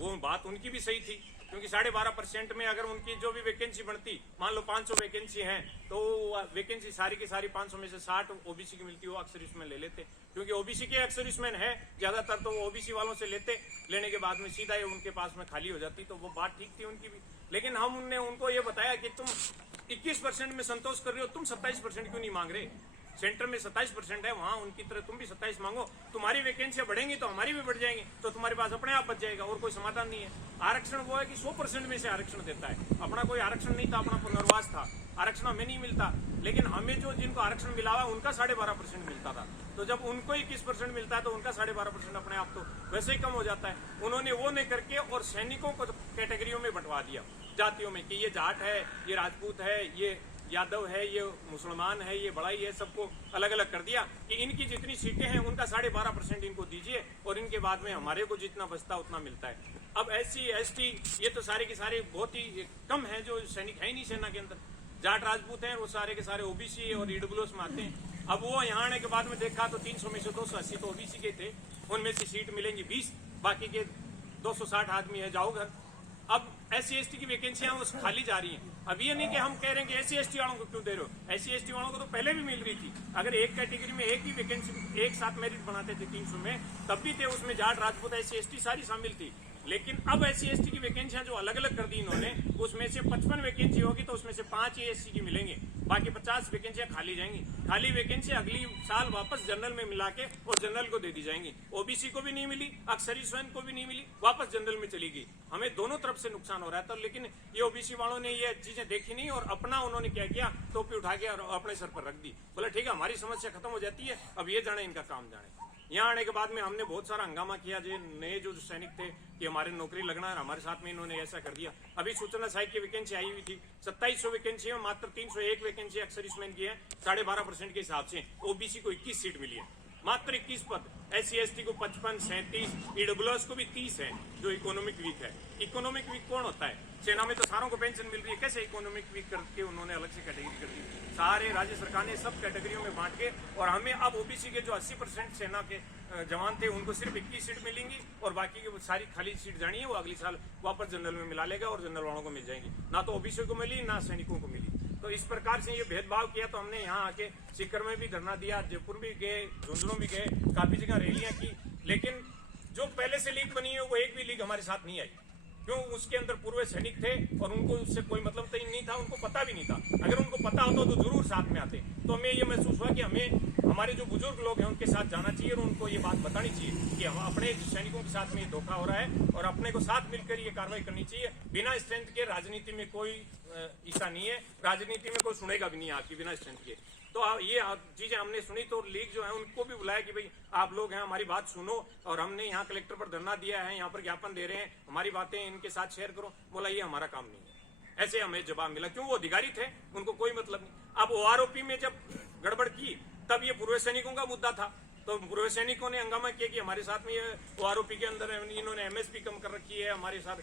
वो बात उनकी भी सही थी, क्योंकि 12.5% में अगर उनकी जो भी वैकेंसी बढ़ती, मान लो 500 वैकेंसी है तो वैकेंसी सारी की सारी 500 में से 60 ओबीसी की मिलती, वो अक्सर इसमें ले लेते, क्योंकि ओबीसी के अक्सर इसमें है ज्यादातर, तो वो ओबीसी वालों से लेते, लेने के बाद में सीधा ये उनके पास में खाली हो जाती, तो वो बात ठीक थी उनकी भी। लेकिन हमने उनको ये बताया कि तुम 21% में संतोष कर रहे हो, तुम 27% क्यों नहीं मांग रहे? सेंटर में 27% है, वहां उनकी तरह तुम भी 27 मांगो, तुम्हारी वैकेंसियां बढ़ेंगी तो हमारी भी बढ़ जाएंगी, तो तुम्हारे पास अपने आप बच जाएगा, और कोई समाधान नहीं है। आरक्षण वो है कि 100% में से आरक्षण देता है, अपना कोई आरक्षण नहीं था, अपना पुनर्वास था, आरक्षण हमें नहीं मिलता, लेकिन हमें जो जिनको आरक्षण मिला हुआ उनका 12.5% मिलता था, तो जब उनको 21% मिलता है तो उनका 12.5% अपने आप तो वैसे ही कम हो जाता है। उन्होंने वो नहीं करके और सैनिकों को कैटेगरियों में बंटवा दिया, जातियों में, कि ये जाट है, ये राजपूत है, ये यादव है, ये मुसलमान है, ये बड़ाई है, सबको अलग अलग कर दिया कि इनकी जितनी सीटें हैं उनका 12.5% इनको दीजिए और इनके बाद में हमारे को जितना बचता उतना मिलता है। अब SC ST ये तो सारे के सारे बहुत ही कम है, जो सैनिक है ही नहीं सेना के अंदर, जाट राजपूत हैं, वो सारे के सारे ओबीसी और EWS में आते हैं। अब वो यहाँ आने के बाद में देखा तो 300 में से 280 तो ओबीसी के थे, उनमें से सीट मिलेंगी 20, बाकी के 260 आदमी है, जाओ घर। अब SC ST की वैकेंसियां उस खाली जा रही हैं। अब ये नहीं कि हम कह रहे हैं कि SC ST वालों को क्यों दे रहे हो, SC ST वालों को तो पहले भी मिल रही थी, अगर एक कैटेगरी में एक ही वैकेंसी एक साथ मेरिट बनाते थे 300 में, तब भी थे, उसमें जाट राजपूत SC ST सारी शामिल थी। लेकिन अब SC ST की वैकेंसियां जो अलग अलग कर दी इन्होंने, उसमें से 55 वैकेंसी होगी तो उसमें से 5 ही SC की मिलेंगे, बाकी 50 वैकेंसियां खाली जाएंगी। खाली वैकेंसी अगली साल वापस जनरल में मिला के और जनरल को दे दी जाएंगी, ओबीसी को भी नहीं मिली, अक्सरी स्वयं को भी नहीं मिली, वापस जनरल में चली गई। हमें दोनों तरफ से नुकसान हो रहा था, लेकिन ये ओबीसी वालों ने ये चीजें देखी नहीं और अपना उन्होंने क्या किया, टोपी उठा के और अपने सर पर रख दी, बोला ठीक है हमारी समस्या खत्म हो जाती है, अब ये जाने इनका काम जाने। यहाँ आने के बाद में हमने बहुत सारा हंगामा किया, जो नए जो सैनिक थे कि हमारे नौकरी लगना है, हमारे साथ में इन्होंने ऐसा कर दिया। अभी सूचना सहायक की वैकेंसी आई हुई थी, 2700 वैकेंसी में मात्र 301 वैकेंसी अक्सर इसमें की है, 12.5% के हिसाब से। ओबीसी को 21 सीट मिली है, मात्र 21 पद, SC ST को 55, 37, EWS को भी 30 है, जो इकोनॉमिक वीक है। इकोनॉमिक वीक कौन होता है? सेना में तो सारों को पेंशन मिल रही है, कैसे इकोनॉमिक वीक करके उन्होंने अलग से कैटेगरी कर दी? सारे राज्य सरकार ने सब कैटेगरियों में बांट के, और हमें अब ओबीसी के जो 80% सेना के जवान थे उनको सिर्फ 21 सीट मिलेंगी और बाकी की सारी खाली सीट जानी है वो अगली साल वापस जनरल में मिला लेगा और जनरल वालों को मिल जाएंगी, ना तो ओबीसी को मिली ना सैनिकों को मिली। तो इस प्रकार से ये भेदभाव किया, तो हमने यहाँ आके सीकर में भी धरना दिया, जयपुर भी गए, झुंझुनू भी गए, काफी जगह रैलियां की, लेकिन जो पहले से लीग बनी है वो एक भी लीग हमारे साथ नहीं आई। क्यों? उसके अंदर पूर्व सैनिक थे और उनको उससे कोई मतलब तो नहीं था, उनको पता भी नहीं था। अगर उनको पता होता तो जरूर साथ में आते। तो हमें ये महसूस हुआ कि हमें हमारे जो बुजुर्ग लोग हैं उनके साथ जाना चाहिए और उनको ये बात बतानी चाहिए कि हम अपने सैनिकों के साथ में ये धोखा हो रहा है और अपने को साथ मिलकर ये कार्रवाई करनी चाहिए। बिना स्ट्रेंथ के राजनीति में कोई ऐसा नहीं है, राजनीति में कोई सुनेगा भी नहीं आपकी बिना स्ट्रेंथ के। तो ये चीजें हमने सुनी, तो लीग जो है उनको भी बुलाया कि भाई आप लोग हैं, हमारी बात सुनो, और हमने यहाँ कलेक्टर पर धरना दिया है, यहाँ पर ज्ञापन दे रहे हैं, हमारी बातें इनके साथ शेयर करो। बोला ये हमारा काम नहीं है। ऐसे हमें जवाब मिला, क्यों? वो अधिकारी थे, उनको कोई मतलब नहीं। अब OROP में जब गड़बड़ की तब ये पूर्व सैनिकों का मुद्दा था, तो पूर्व सैनिकों ने हंगामा किया कि हमारे साथ में ये OROP के अंदर इन्होंने MSP कम कर रखी है, हमारे साथ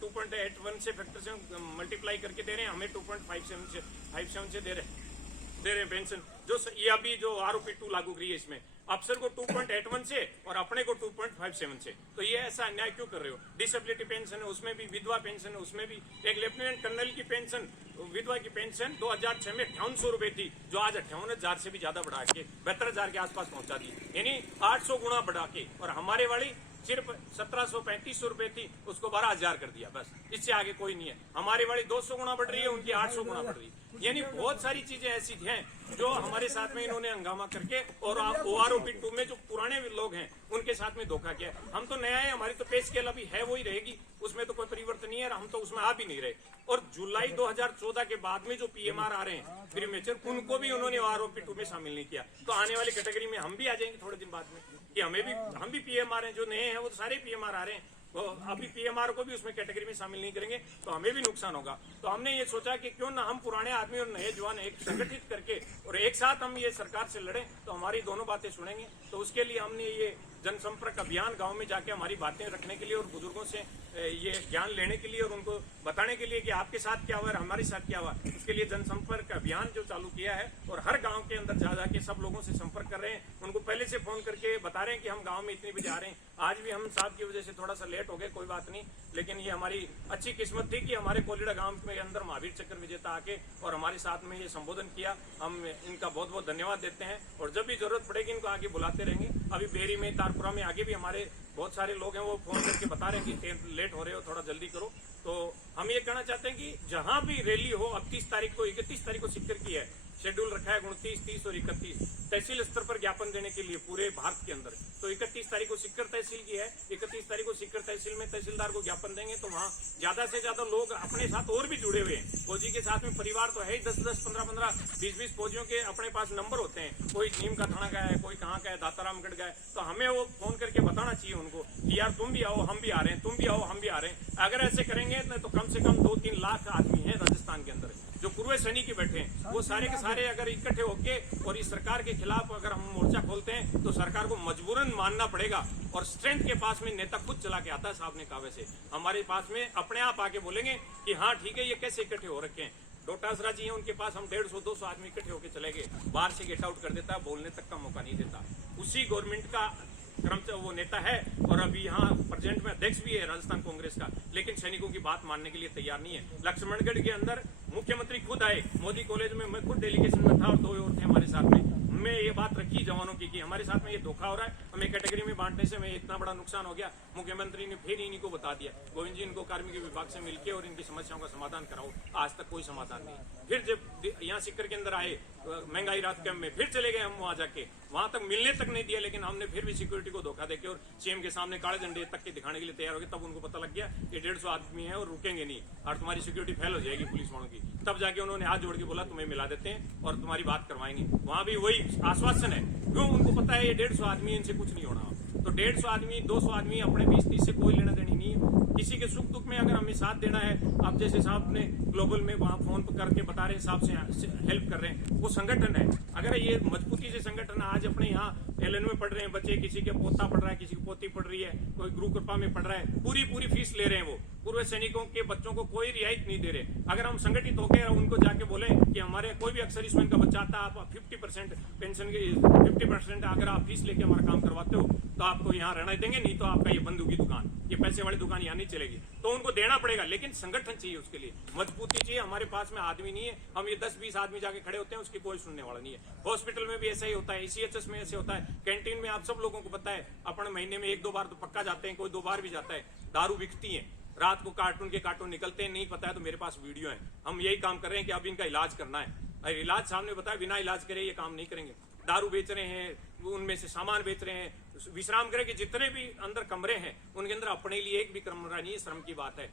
2.81 से फैक्टर से मल्टीप्लाई करके दे रहे हैं, हमें 2.57 से दे रहे हैं पेंशन। जो ये अभी जो OROP 2 लागू करी है, इसमें अफसर को 2.81 से और अपने को 2.57 से, तो ये ऐसा अन्याय क्यों कर रहे हो? डिसेबिलिटी पेंशन है उसमें भी, विधवा पेंशन है उसमें भी, एक लेफ्टिनेंट कर्नल की पेंशन, विधवा की पेंशन 2006 में 5800 रुपए थी, जो आज 58,000 से भी ज्यादा बढ़ा के 72,000 के आसपास पहुंचा दी, यानी 800 गुना बढ़ा के। और हमारे वाली सिर्फ 1735 रुपए थी, उसको 12,000 कर दिया, बस इससे आगे कोई नहीं है। हमारी वाली 200 गुना बढ़ रही है, उनकी 800 गुना बढ़ रही है। यानी बहुत सारी चीजें ऐसी हैं जो हमारे साथ में इन्होंने हंगामा करके, और OROP 2 में जो पुराने लोग हैं उनके साथ में धोखा किया। हम तो नया है, हमारी तो पे स्केल अभी है वही रहेगी, उसमें तो कोई परिवर्तन नहीं है, हम तो उसमें आ भी नहीं रहे। और जुलाई 2014 के बाद में जो PMR आ रहे हैं प्रीमेचर, उनको भी उन्होंने OROP 2 में शामिल नहीं किया। तो आने वाली कैटेगरी में हम भी आ जाएंगे थोड़े दिन बाद में, कि हम भी PMR हैं, जो नए हैं वो तो सारे PMR आ रहे हैं, तो अभी PMR को भी उसमें कैटेगरी में शामिल नहीं करेंगे तो हमें भी नुकसान होगा। तो हमने ये सोचा कि क्यों ना हम पुराने आदमी और नए जवान एक संगठित करके और एक साथ हम ये सरकार से लड़ें, तो हमारी दोनों बातें सुनेंगे। तो उसके लिए हमने ये जनसंपर्क अभियान गांव में जाके हमारी बातें रखने के लिए और बुजुर्गों से ये ज्ञान लेने के लिए और उनको बताने के लिए कि आपके साथ क्या हुआ और हमारे साथ क्या हुआ, उसके लिए जनसंपर्क अभियान जो चालू किया है और हर गांव के अंदर जा जाके सब लोगों से संपर्क कर रहे हैं, उनको पहले से फोन करके बता रहे हैं कि हम गांव में इतनी बजे आ रहे हैं। आज भी हम साहब की वजह से थोड़ा सा लेट हो गए, कोई बात नहीं, लेकिन ये हमारी अच्छी किस्मत थी कि हमारे कोलिड़ा गांव के अंदर महावीर चक्र विजेता आके और हमारे साथ में ये संबोधन किया। हम इनका बहुत बहुत धन्यवाद देते हैं और जब भी जरूरत पड़ेगी इनको आगे बुलाते रहेंगे। अभी बेरी में, तारपुरा में आगे भी हमारे बहुत सारे लोग हैं, वो फोन करके बता रहे हैं कि लेट हो रहे हो, थोड़ा जल्दी करो। तो हम ये कहना चाहते हैं कि जहां भी रैली हो, अब 30 तारीख को 31 तारीख को सिक्कर की है, शेड्यूल रखा है 29, 30 और 31 तहसील स्तर पर ज्ञापन देने के लिए पूरे भारत के अंदर। तो 31 तारीख को सिक्कर तहसील की है, 31 तारीख को सिक्कर तहसील में तहसीलदार को ज्ञापन देंगे। तो वहाँ ज्यादा से ज्यादा लोग अपने साथ और भी जुड़े हुए हैं। फौजी के साथ में परिवार तो है ही 10-10, 15-15, 20-20 फौजियों के अपने पास नंबर होते हैं। कोई नीम का थाना का है, कोई कहाँ का है, दातारामगढ़ का है। तो हमें वो फोन करके बताना चाहिए उनको कि यार तुम भी आओ, हम भी आ रहे हैं, तुम भी आओ, हम भी आ रहे हैं। अगर ऐसे करेंगे तो कम से कम 2-3 लाख आदमी है राजस्थान के अंदर जो पूर्व सैनिक के बैठे हैं, वो सारे के सारे अगर इकट्ठे होके और इस सरकार के खिलाफ अगर हम मोर्चा खोलते हैं तो सरकार को मजबूरन मानना पड़ेगा। और स्ट्रेंथ के पास में नेता खुद चला के आता है, साहब ने कहा वैसे हमारे पास में अपने आप आके बोलेंगे कि हाँ ठीक है, ये कैसे इकट्ठे हो रखे हैं। डोटासरा जी हैं, उनके पास हम 150-200 आदमी इकट्ठे होकर चले गए, बाहर से गेट आउट कर देता है, बोलने तक का मौका नहीं देता। उसी गवर्नमेंट का क्रमशः वो नेता है और अभी यहाँ प्रेजेंट में अध्यक्ष भी है राजस्थान कांग्रेस का, लेकिन सैनिकों की बात मानने के लिए तैयार नहीं है। लक्ष्मणगढ़ के अंदर मुख्यमंत्री खुद आए, मोदी कॉलेज में मैं खुद डेलीगेशन में था और 2 और थे हमारे साथ में। मैं ये बात रखी जवानों की कि हमारे साथ में ये धोखा हो रहा है, हमें कैटेगरी में बांटने से हमें इतना बड़ा नुकसान हो गया। मुख्यमंत्री ने फिर इन्हीं को बता दिया, गोविंद जी इनको कार्मिक विभाग से मिलकर और इनकी समस्याओं का समाधान कराओ। आज तक कोई समाधान नहीं। फिर जब यहाँ सिक्कर के अंदर आए महंगाई राहत कैंप में, फिर चले गए हम वहां जाके, वहां तक मिलने तक नहीं दिया, लेकिन हमने फिर भी सिक्योरिटी को धोखा देके और सीएम के सामने काले झंडे तक के दिखाने के लिए तैयार हो गए। तब उनको पता लग गया कि 150 आदमी है और रुकेंगे नहीं और तुम्हारी सिक्योरिटी फेल हो जाएगी पुलिस वालों की। तब जाके उन्होंने हाथ जोड़ के बोला तुम्हें मिला देते हैं और तुम्हारी बात करवाएंगे। वहां भी वही आश्वासन है, क्यों उनको पता है ये 150 आदमी, इनसे कुछ नहीं होना। तो 150 आदमी, 200 आदमी अपने 20-30 से कोई लेना देनी नहीं है। किसी के सुख दुख में अगर हमें साथ देना है, अब जैसे साहब ने ग्लोबल में वहां फोन करके बता रहे हैं, साहब से हेल्प कर रहे हैं, वो संगठन है। अगर ये मजबूती से संगठन आज अपने यहाँ एलएन में पढ़ रहे हैं बच्चे, किसी के पोता पढ़ रहा है, किसी की पोती पढ़ रही है, कोई गुरु कृपा में पढ़ रहा है, पूरी फीस ले रहे हैं। वो पूर्व सैनिकों के बच्चों को कोई रियायत नहीं दे रहे। अगर हम संगठित होकर उनको जाके बोले कि हमारे कोई भी अक्सर इसमें का बच्चा आता है, आप 50% पेंशन के 50% अगर आप फीस लेके हमारा काम करवाते हो तो आपको यहाँ रहना देंगे, नहीं तो आपका ये बंदूक की दुकान, ये पैसे वाली दुकान यहाँ नहीं चलेगी। तो उनको देना पड़ेगा, लेकिन संगठन चाहिए, उसके लिए मजबूती चाहिए। हमारे पास में आदमी नहीं है, हम ये 10-20 आदमी जाके खड़े होते हैं, उसकी कोई सुनने वाला नहीं है। हॉस्पिटल में भी ऐसा ही होता है, सीएचएस में ऐसे होता है, कैंटीन में आप सब लोगों को पता है, अपन महीने में 1-2 बार तो पक्का जाते हैं, कोई 2 बार भी जाता है। दारू बिकती है, रात को कार्टून के कार्टून निकलते हैं, नहीं पता है तो मेरे पास वीडियो है। हम यही काम कर रहे हैं कि अब इनका इलाज करना है। इलाज सामने बताया, बिना इलाज करे ये काम नहीं करेंगे। दारू बेच रहे हैं, उनमें से सामान बेच रहे हैं। विश्राम गृह के जितने भी अंदर कमरे हैं उनके अंदर अपने लिए एक भी कमरा नहीं है, शर्म की बात है।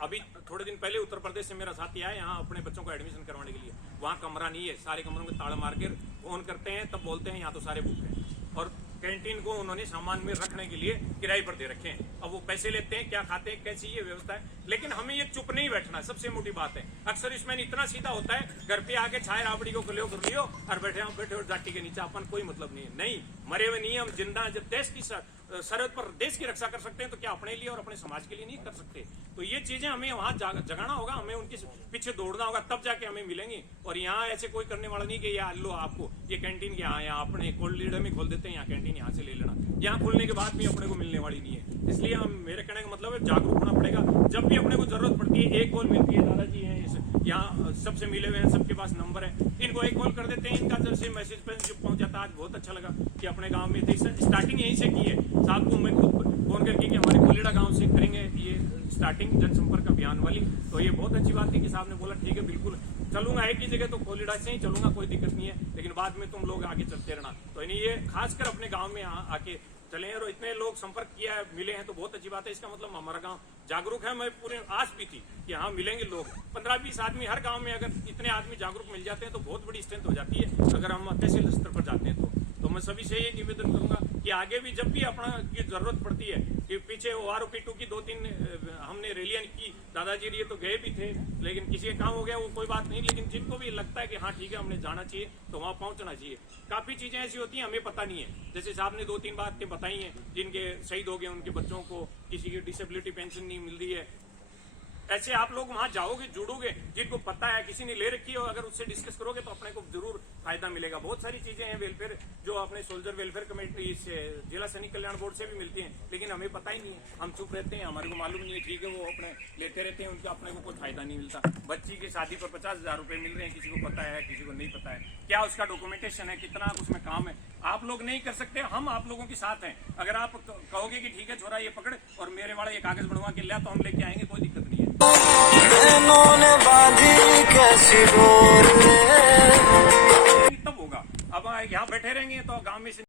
अभी थोड़े दिन पहले उत्तर प्रदेश से मेरा साथी आया यहाँ अपने बच्चों को एडमिशन करवाने के लिए, वहाँ कमरा नहीं है, सारे कमरों में ताला मार के फोन करते हैं, तब बोलते हैं यहाँ तो सारे बुक हैं। और कैंटीन को उन्होंने सामान में रखने के लिए किराए पर दे रखे हैं। अब वो पैसे लेते हैं, क्या खाते हैं, कैसी ये व्यवस्था है। लेकिन हमें ये चुप नहीं बैठना, सबसे मोटी बात है। अक्सर इसमें इतना सीधा होता है, घर पे आके छाए राबड़ी को खिलो कर लियो और बैठे और जाटी के नीचे, अपन कोई मतलब नहीं है। नहीं, मरे हुए नहीं, हम जिंदा जब देश की सरहद पर देश की रक्षा कर सकते हैं तो क्या अपने लिए और अपने समाज के लिए नहीं कर सकते। तो ये चीजें हमें वहां जगाना होगा, हमें उनके पीछे दौड़ना होगा, तब जाके हमें मिलेंगी। और यहाँ ऐसे कोई करने वाला नहीं कि यार लो आपको ये कैंटीन यहाँ अपने कोल्ड में खोल देते हैं, यहाँ कैंटीन यहाँ से ले लेना, यहाँ खोलने के बाद भी अपने को मिलने वाली नहीं है। इसलिए हम, मेरे कहने का मतलब है, जागरूक होना पड़ेगा। जब भी अपने को जरूरत पड़ती है, एक कॉल मिलती है, दादाजी हैं यहाँ सबसे मिले हुए हैं, सबके पास नंबर है, इनको एक कॉल कर देते हैं। इनका जैसे मैसेज पे जो पहुंच जाता है, आज बहुत अच्छा लगा कि अपने गांव में थे। स्टार्टिंग यहीं से की है, साहब को मैं खुद फोन करके कि हमारे कोलिड़ा गांव से करेंगे ये स्टार्टिंग जनसंपर्क अभियान वाली। तो ये बहुत अच्छी बात थी कि साहब ने बोला ठीक है बिल्कुल चलूंगा, एक ही जगह तो कोलिड़ा से ही चलूंगा, कोई दिक्कत नहीं है, लेकिन बाद में तुम लोग आगे चलते रहना। तो यानी ये खासकर अपने गाँव में आके चले हैं और इतने लोग संपर्क किया है, मिले हैं, तो बहुत अच्छी बात है। इसका मतलब हमारा गांव जागरूक है। मैं पूरी आस भी थी कि हाँ मिलेंगे लोग, 15-20 आदमी हर गांव में, अगर इतने आदमी जागरूक मिल जाते हैं तो बहुत बड़ी स्ट्रेंथ हो जाती है। अगर हम तहसील स्तर पर जाते हैं तो मैं सभी से ये निवेदन करूंगा कि आगे भी जब भी अपना की जरूरत पड़ती है, कि पीछे OROP 2 की 2-3 हमने रैलियां की, दादाजी ये तो गए भी थे, लेकिन किसी का काम हो गया वो कोई बात नहीं, लेकिन जिनको भी लगता है कि हाँ ठीक है हमने जाना चाहिए तो वहां पहुंचना चाहिए। काफी चीजें ऐसी होती हैं हमें पता नहीं है, जैसे साहब ने 2-3 बातें बताई हैं, जिनके शहीद हो गए उनके बच्चों को किसी की डिसेबिलिटी पेंशन नहीं मिल रही है। ऐसे आप लोग वहां जाओगे, जुड़ोगे, जिनको पता है, किसी ने ले रखी है, अगर उससे डिस्कस करोगे तो अपने को जरूर फायदा मिलेगा। बहुत सारी चीजें हैं वेलफेयर जो अपने सोल्जर वेलफेयर कमेटी से, जिला सैनिक कल्याण बोर्ड से भी मिलती हैं, लेकिन हमें पता ही नहीं है, हम चुप रहते हैं, हमारे को मालूम नहीं है। ठीक है, वो अपने लेते रहते हैं, उनका अपने को कोई फायदा नहीं मिलता। बच्ची की शादी पर 50,000 रुपए मिल रहे हैं, किसी को पता है, किसी को नहीं पता है, क्या उसका डॉक्यूमेंटेशन है, कितना उसमें काम है, आप लोग नहीं कर सकते, हम आप लोगों के साथ हैं। अगर आप कहोगे कि ठीक है छोरा ये पकड़ और मेरे वाला ये कागज बनवा के लिया, तो हम लेके आएंगे, कोई दिक्कत नहीं है। इन्होंने बांधी कैसी डोर रे। तब होगा, अब यहाँ बैठे रहेंगे तो गांव में से